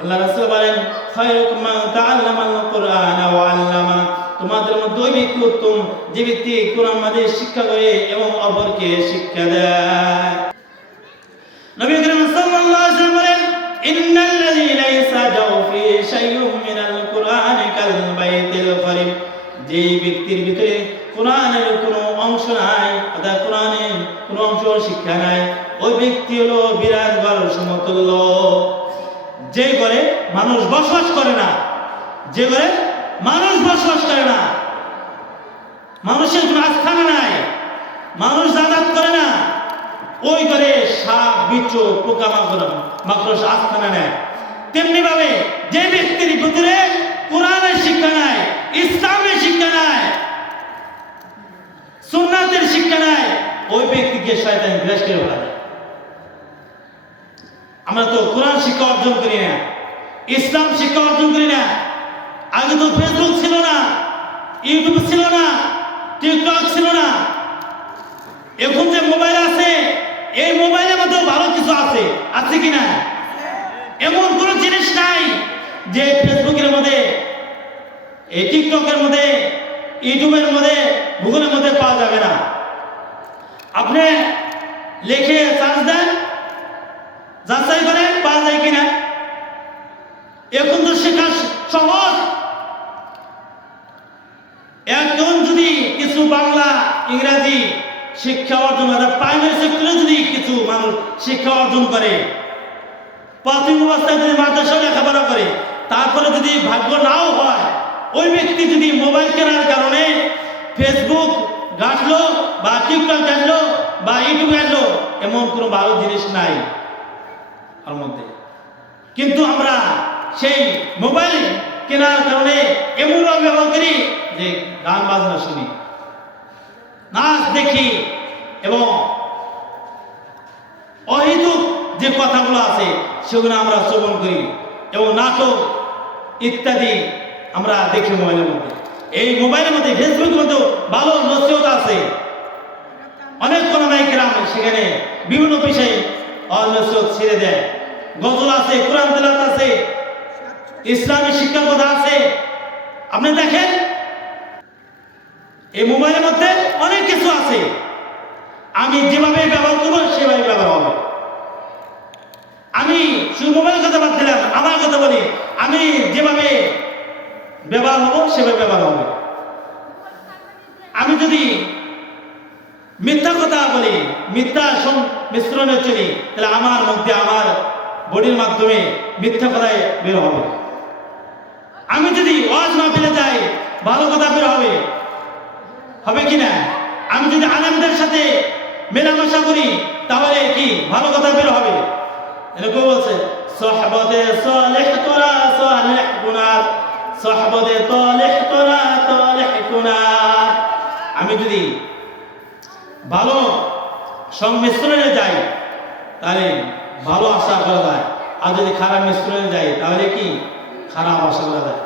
আল্লাহ রাসূল বলেন, খায়রুকুম মান তাআল্লামাল কুরআন ওয়া আল্লামা। তোমাদের মধ্যে ওই ব্যক্তি উত্তম, যে ব্যক্তি কোরআন মাজিদ শিক্ষা করে এবং অপরকে শিক্ষা দেয়। নবী করিম সাল্লাল্লাহু আলাইহি বলেন, ইন্নাল্লাযী লাইসা জাওফি শাইউম মিনাল কুরআনি কাল বাইতিল গরিব যে ব্যক্তির ভিতরে কোরআনের কোনো অংশ নাই, অর্থাৎ কোরআনের কোনো অংশ শিক্ষা নাই, ওই ব্যক্তি হলো বিরাট ঘর সমতুল্য। যে ঘরে মানুষ বসবাস করে না, যে ঘরে মানুষ বসবাস করে না, মানুষের কোনো আস্থানা নাই, মানুষ যাতায়াত করে না, ওই ঘরে সাপ বিচ্ছু পোকা মাকড় মাকড় আস্থানা নেয়। তেমনি ভাবে যে ব্যক্তির ভিতরে কোরআনের শিক্ষা নাই, ইসলামের শিক্ষা নাই, সুন্নাতের শিক্ষা নাই, ওই ব্যক্তিকে শয়তান গ্রাস করে আমরা তো কোরআন শিক্ষা অর্জন করি না, ইসলাম শিক্ষা অর্জন করি না, আগে তো ফেসবুক ছিল না ইউটিউব ছিল না টিকটক ছিল না, এখন যে মোবাইল আছে, এই মোবাইলের মধ্যে ভালো কিছু আছে আছে কি না? এমন কোন জিনিস নাই যে ফেসবুকের মধ্যে, এই টিকটকের মধ্যে ইউটিউবের মধ্যে গুগলের মধ্যে পাওয়া যাবে না। আপনি লিখে চার্জ দেন যাচাই করেন পাওয়া যায় কিনা এখন তো শেখা সহজ। একজন যদি কিছু বাংলা, ইংরাজি শিক্ষা অর্জন করে প্রাইমারি সেক্টরে যদি কিছু মানুষ শিক্ষা অর্জন করে প্রাথমিক অবস্থায় যদি মাদ্রাসা লেখাপড়া করে, তারপরে যদি ভাগ্য নাও হয়, ওই ব্যক্তি যদি মোবাইল কেনার কারণে ফেসবুক ঘাটলো বা টিকটক ঘাটলো বা ইউটিউব ঘাটলো, এমন কোনো ভালো জিনিস নাই। ওর মধ্যে। কিন্তু আমরা সেই মোবাইল কেনার কারণে এমনভাবে ব্যবহার করি যে গান বাজনা শুনি, নাচ দেখি এবং অহেতুক যে কথাগুলো আছে সেগুলো আমরা শ্রবণ করি এবং নাটক ইত্যাদি আমরা দেখি মোবাইলের মধ্যে। এই মোবাইলের মধ্যে ফেসবুকের মধ্যেও ভালো নসিহত আছে। অনেক কোরআনাইকেরাম সেখানে বিভিন্ন বিষয়ে অনসিহত ছেড়ে দেয়। গজল আছে, কোরআন তেলাত আছে ইসলামী শিক্ষার কথা আছে। আপনি দেখেন, এই মোবাইলের মধ্যে অনেক কিছু আছে। আমি যেভাবে ব্যবহার করব, সেভাবে ব্যবহার হবে। আমি শুধু মোবাইলের কথা বাদ দিলাম আমার কথা বলি। আমি যেভাবে ব্যবহার হব, সেভাবে ব্যবহার হবে। আমি যদি মিথ্যা কথা বলি, মিথ্যা মিশ্রণে চলি, তাহলে আমার মধ্যে, আমার বডির মাধ্যমে মিথ্যা কথায় বের হবে। আমি যদি ওয়াজ না ফেলে যাই, ভালো কথা বের হবে। হবে কি না? আমি যদি আলেমদের সাথে মেলামেশা করি, তাহলে কি ভালো কথা বের হবে? এরকম বলছে, সহবতে সালেহ তোরা, সালেহ গুনার সহবতে তালেহ তোরা, তালেহ গুনার আমি যদি ভালো সংমিশ্রণে যাই, তাহলে ভালো আশা করা যায়। আর যদি খারাপ মিশ্রণে যাই, তাহলে কি? খারাপ আসলে যায়